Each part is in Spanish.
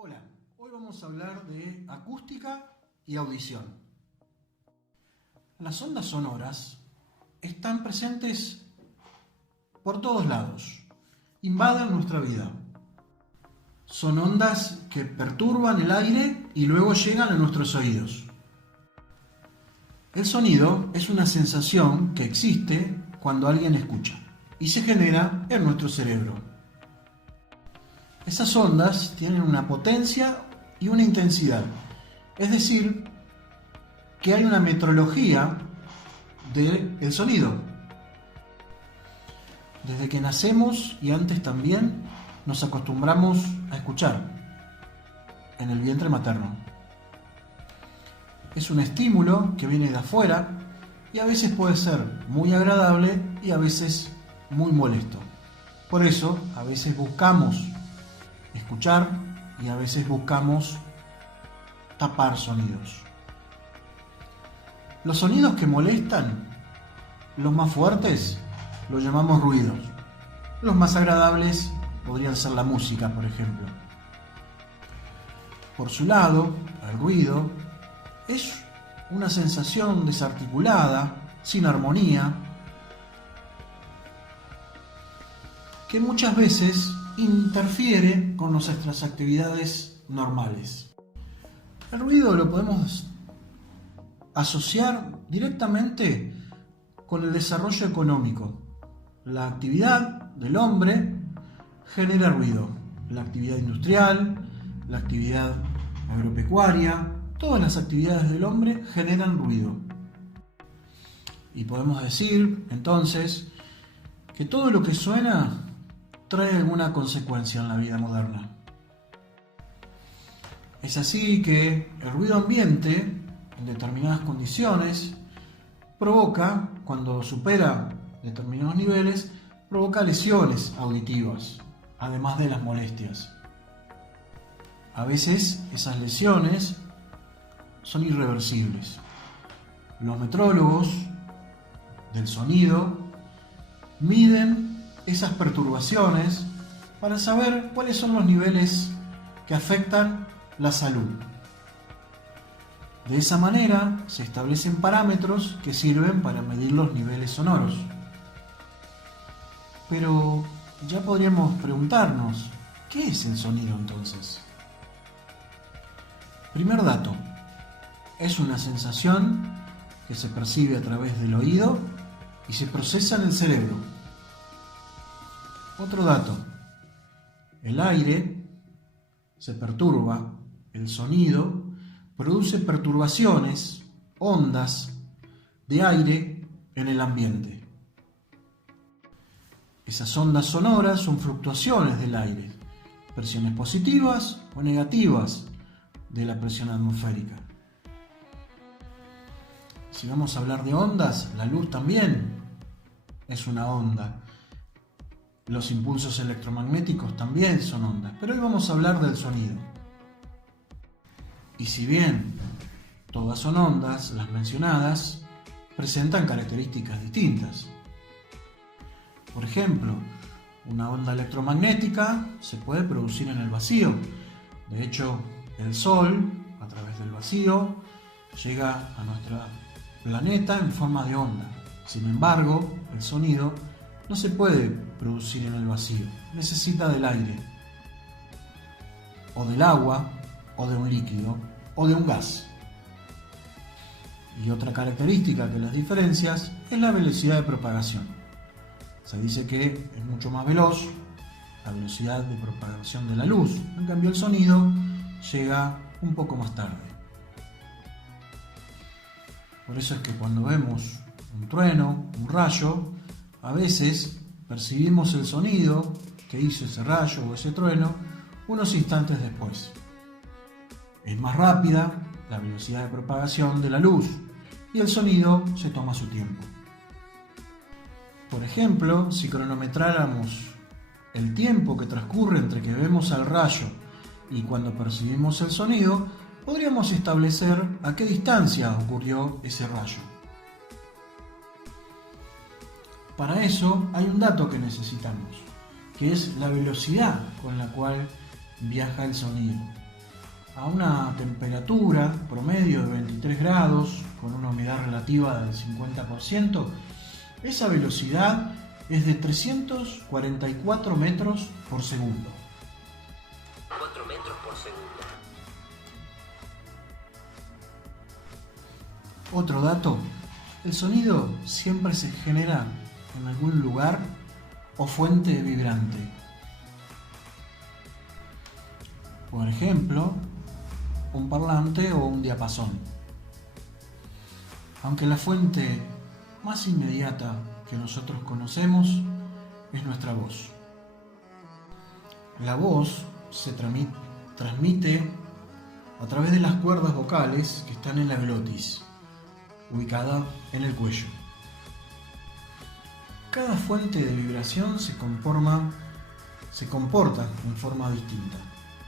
Hola, hoy vamos a hablar de acústica y audición. Las ondas sonoras están presentes por todos lados, invaden nuestra vida. Son ondas que perturban el aire y luego llegan a nuestros oídos. El sonido es una sensación que existe cuando alguien escucha y se genera en nuestro cerebro. Esas ondas tienen una potencia y una intensidad, es decir, que hay una metrología del sonido. Desde que nacemos y antes también nos acostumbramos a escuchar en el vientre materno. Es un estímulo que viene de afuera y a veces puede ser muy agradable y a veces muy molesto. Por eso a veces buscamos escuchar y a veces buscamos tapar sonidos. Los sonidos que molestan, los más fuertes, los llamamos ruidos. Los más agradables podrían ser la música, por ejemplo. Por su lado, el ruido es una sensación desarticulada, sin armonía, que muchas veces interfiere con nuestras actividades normales. El ruido lo podemos asociar directamente con el desarrollo económico. La actividad del hombre genera ruido. La actividad industrial, la actividad agropecuaria, todas las actividades del hombre generan ruido. Y podemos decir, entonces, que todo lo que suena trae alguna consecuencia en la vida moderna. Es así que el ruido ambiente, en determinadas condiciones, provoca, cuando supera determinados niveles, provoca lesiones auditivas, además de las molestias. A veces esas lesiones son irreversibles. Los metrólogos del sonido miden esas perturbaciones para saber cuáles son los niveles que afectan la salud. De esa manera se establecen parámetros que sirven para medir los niveles sonoros. Pero ya podríamos preguntarnos, ¿qué es el sonido entonces? Primer dato, es una sensación que se percibe a través del oído y se procesa en el cerebro. Otro dato, el aire se perturba, el sonido produce perturbaciones, ondas de aire en el ambiente. Esas ondas sonoras son fluctuaciones del aire, presiones positivas o negativas de la presión atmosférica. Si vamos a hablar de ondas, la luz también es una onda. Los impulsos electromagnéticos también son ondas, pero hoy vamos a hablar del sonido. Y si bien todas son ondas, las mencionadas presentan características distintas. Por ejemplo, una onda electromagnética se puede producir en el vacío. De hecho, el Sol, a través del vacío, llega a nuestro planeta en forma de onda. Sin embargo, el sonido no se puede producir en el vacío, necesita del aire, o del agua, o de un líquido, o de un gas. Y otra característica que las diferencia es la velocidad de propagación. Se dice que es mucho más veloz la velocidad de propagación de la luz, en cambio el sonido llega un poco más tarde. Por eso es que cuando vemos un trueno, un rayo, a veces percibimos el sonido que hizo ese rayo o ese trueno unos instantes después. Es más rápida la velocidad de propagación de la luz y el sonido se toma su tiempo. Por ejemplo, si cronometráramos el tiempo que transcurre entre que vemos al rayo y cuando percibimos el sonido, podríamos establecer a qué distancia ocurrió ese rayo. Para eso hay un dato que necesitamos, que es la velocidad con la cual viaja el sonido. a una temperatura promedio de 23 grados con una humedad relativa del 50%, esa velocidad es de 344 metros por segundo. 4 metros por segundo. Otro dato, el sonido siempre se genera en algún lugar o fuente vibrante. Por ejemplo, un parlante o un diapasón. Aunque la fuente más inmediata que nosotros conocemos es nuestra voz. La voz se transmite a través de las cuerdas vocales que están en la glotis, ubicada en el cuello. Cada fuente de vibración se comporta en forma distinta.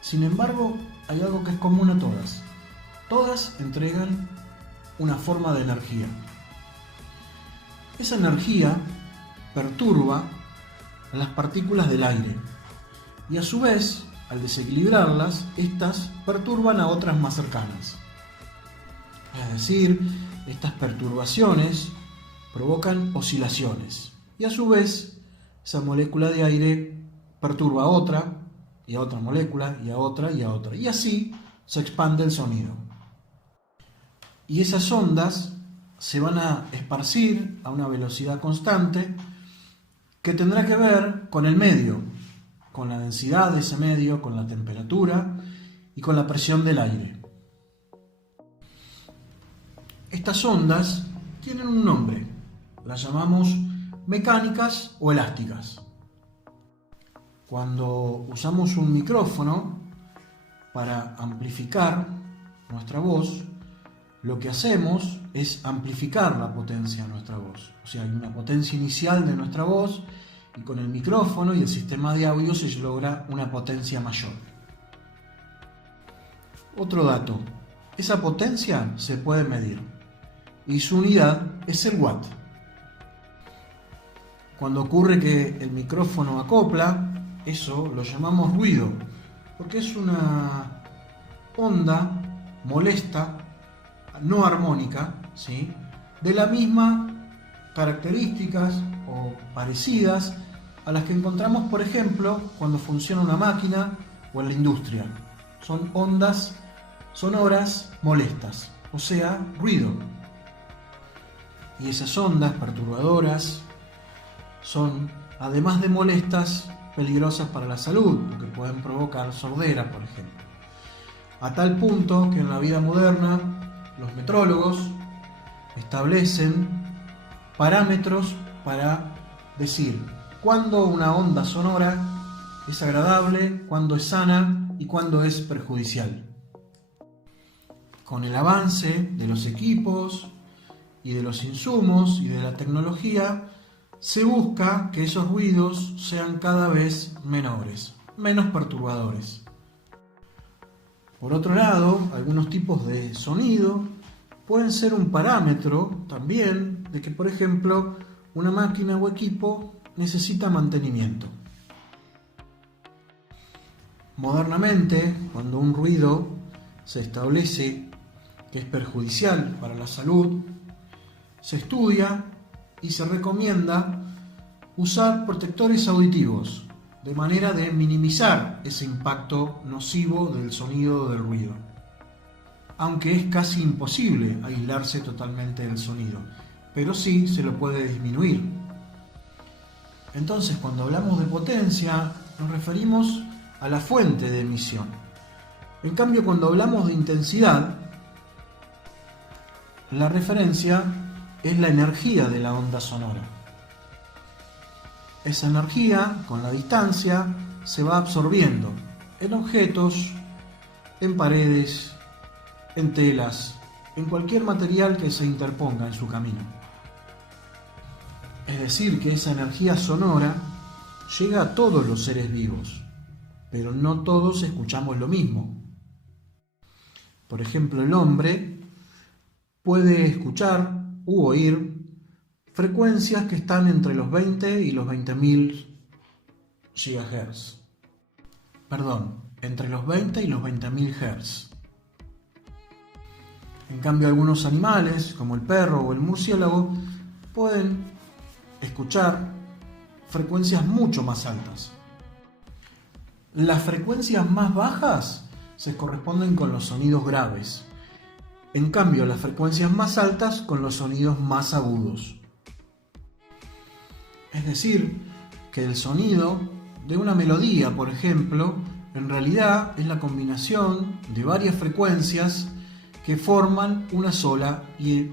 Sin embargo, hay algo que es común a todas. Todas entregan una forma de energía. Esa energía perturba a las partículas del aire y a su vez, al desequilibrarlas, estas perturban a otras más cercanas. Es decir, estas perturbaciones provocan oscilaciones y a su vez esa molécula de aire perturba a otra y a otra molécula y a otra y a otra, y así se expande el sonido. Y esas ondas se van a esparcir a una velocidad constante que tendrá que ver con el medio, con la densidad de ese medio, con la temperatura y con la presión del aire. Estas ondas tienen un nombre, las llamamos mecánicas o elásticas. Cuando usamos un micrófono para amplificar nuestra voz, lo que hacemos es amplificar la potencia de nuestra voz. O sea, hay una potencia inicial de nuestra voz y con el micrófono y el sistema de audio se logra una potencia mayor. Otro dato, esa potencia se puede medir y su unidad es el watt. Cuando ocurre que el micrófono acopla, eso lo llamamos ruido, porque es una onda molesta, no armónica, ¿sí?, de las mismas características o parecidas a las que encontramos, por ejemplo, cuando funciona una máquina o en la industria. Son ondas sonoras molestas, o sea, ruido. Y esas ondas perturbadoras son, además de molestas, peligrosas para la salud, porque pueden provocar sordera, por ejemplo. A tal punto que en la vida moderna los metrólogos establecen parámetros para decir cuándo una onda sonora es agradable, cuándo es sana y cuándo es perjudicial. Con el avance de los equipos y de los insumos y de la tecnología, se busca que esos ruidos sean cada vez menores, menos perturbadores. Por otro lado, algunos tipos de sonido pueden ser un parámetro también de que, por ejemplo, una máquina o equipo necesita mantenimiento. Modernamente, cuando un ruido se establece que es perjudicial para la salud, se estudia y se recomienda usar protectores auditivos de manera de minimizar ese impacto nocivo del sonido o del ruido. Aunque es casi imposible aislarse totalmente del sonido, pero sí se lo puede disminuir. Entonces, cuando hablamos de potencia, nos referimos a la fuente de emisión. En cambio, cuando hablamos de intensidad, la referencia es la energía de la onda sonora. Esa energía, con la distancia, se va absorbiendo en objetos, en paredes, en telas, en cualquier material que se interponga en su camino. Es decir, que esa energía sonora llega a todos los seres vivos, pero no todos escuchamos lo mismo. Por ejemplo, el hombre puede escuchar u oír frecuencias que están entre los 20 y los 20.000 GHz. Entre los 20 y los 20.000 Hz. En cambio, algunos animales, como el perro o el murciélago, pueden escuchar frecuencias mucho más altas. Las frecuencias más bajas se corresponden con los sonidos graves. En cambio, las frecuencias más altas con los sonidos más agudos. Es decir, que el sonido de una melodía, por ejemplo, en realidad es la combinación de varias frecuencias que forman una sola y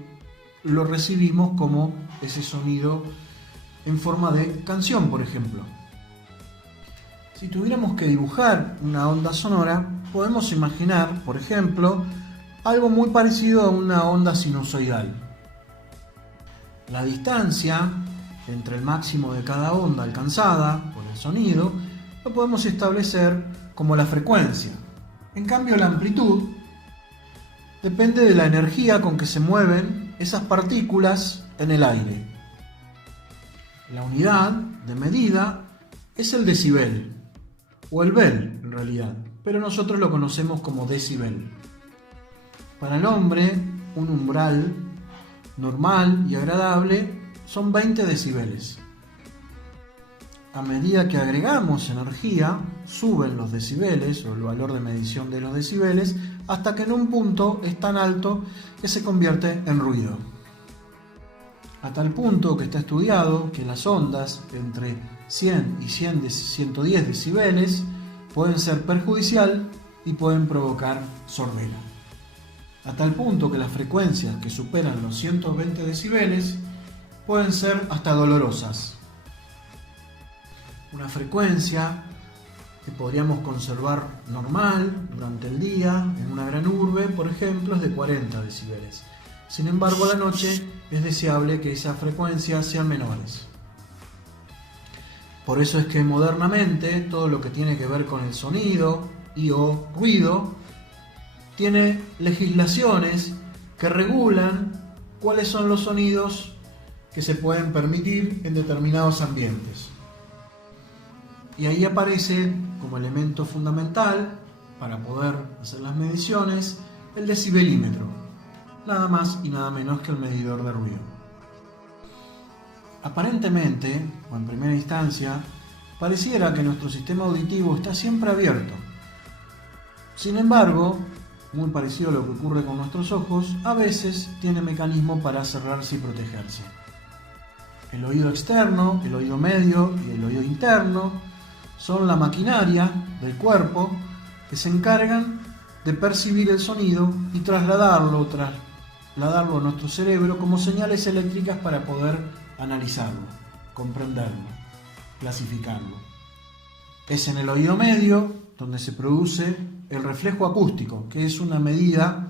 lo recibimos como ese sonido en forma de canción, por ejemplo. Si tuviéramos que dibujar una onda sonora, podemos imaginar, por ejemplo, algo muy parecido a una onda sinusoidal. La distancia entre el máximo de cada onda alcanzada por el sonido lo podemos establecer como la frecuencia. En cambio, la amplitud depende de la energía con que se mueven esas partículas en el aire. La unidad de medida es el decibel, o el bel en realidad, pero nosotros lo conocemos como decibel. Para el hombre, un umbral normal y agradable son 20 decibeles. A medida que agregamos energía, suben los decibeles o el valor de medición de los decibeles hasta que en un punto es tan alto que se convierte en ruido. A tal punto que está estudiado que las ondas entre 100 y 110 decibeles pueden ser perjudicial y pueden provocar sordera. A tal punto que las frecuencias que superan los 120 decibeles pueden ser hasta dolorosas. Una frecuencia que podríamos conservar normal durante el día en una gran urbe, por ejemplo, es de 40 decibeles. Sin embargo, a la noche es deseable que esas frecuencias sean menores. Por eso es que modernamente todo lo que tiene que ver con el sonido y o ruido tiene legislaciones que regulan cuáles son los sonidos que se pueden permitir en determinados ambientes. Y ahí aparece como elemento fundamental para poder hacer las mediciones el decibelímetro, nada más y nada menos que el medidor de ruido. Aparentemente, o en primera instancia, pareciera que nuestro sistema auditivo está siempre abierto. Sin embargo, muy parecido a lo que ocurre con nuestros ojos, a veces tiene mecanismo para cerrarse y protegerse. El oído externo, el oído medio y el oído interno son la maquinaria del cuerpo que se encargan de percibir el sonido y trasladarlo a nuestro cerebro como señales eléctricas para poder analizarlo, comprenderlo, clasificarlo. Es en el oído medio donde se produce el reflejo acústico, que es una medida,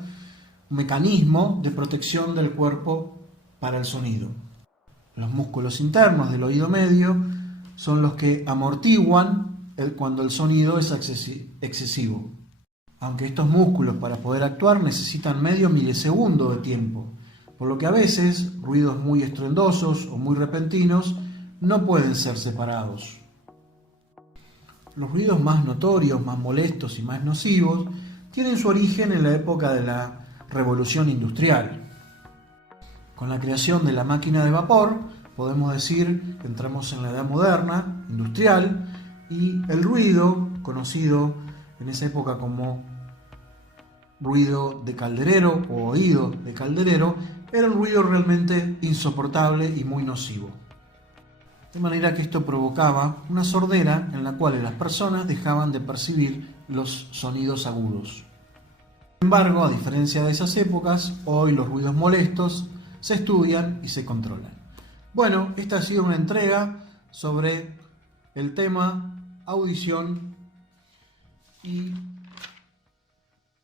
un mecanismo de protección del cuerpo para el sonido. Los músculos internos del oído medio son los que amortiguan cuando el sonido es excesivo. Aunque estos músculos para poder actuar necesitan medio milisegundo de tiempo, por lo que a veces ruidos muy estruendosos o muy repentinos no pueden ser separados. Los ruidos más notorios, más molestos y más nocivos tienen su origen en la época de la Revolución Industrial. Con la creación de la máquina de vapor, podemos decir que entramos en la edad moderna, industrial, y el ruido, conocido en esa época como ruido de calderero o oído de calderero, era un ruido realmente insoportable y muy nocivo. De manera que esto provocaba una sordera en la cual las personas dejaban de percibir los sonidos agudos. Sin embargo, a diferencia de esas épocas, hoy los ruidos molestos se estudian y se controlan. Bueno, esta ha sido una entrega sobre el tema audición y